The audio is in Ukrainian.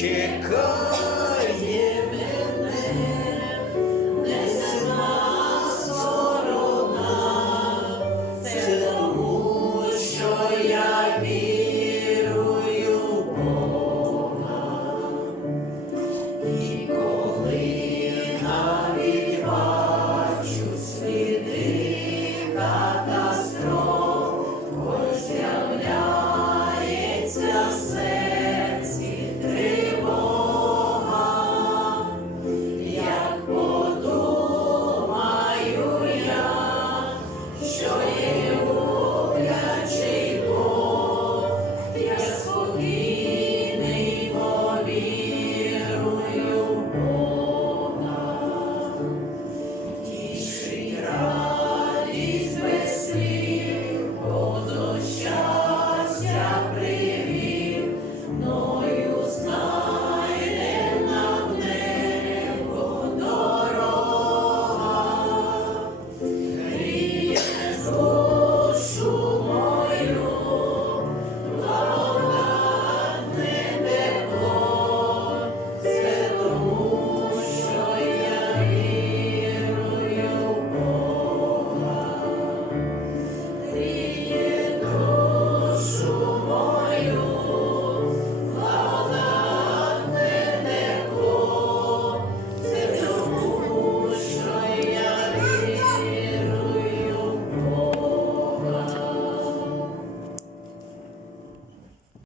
чекає мене, несна сторона, це тому, що я вірю.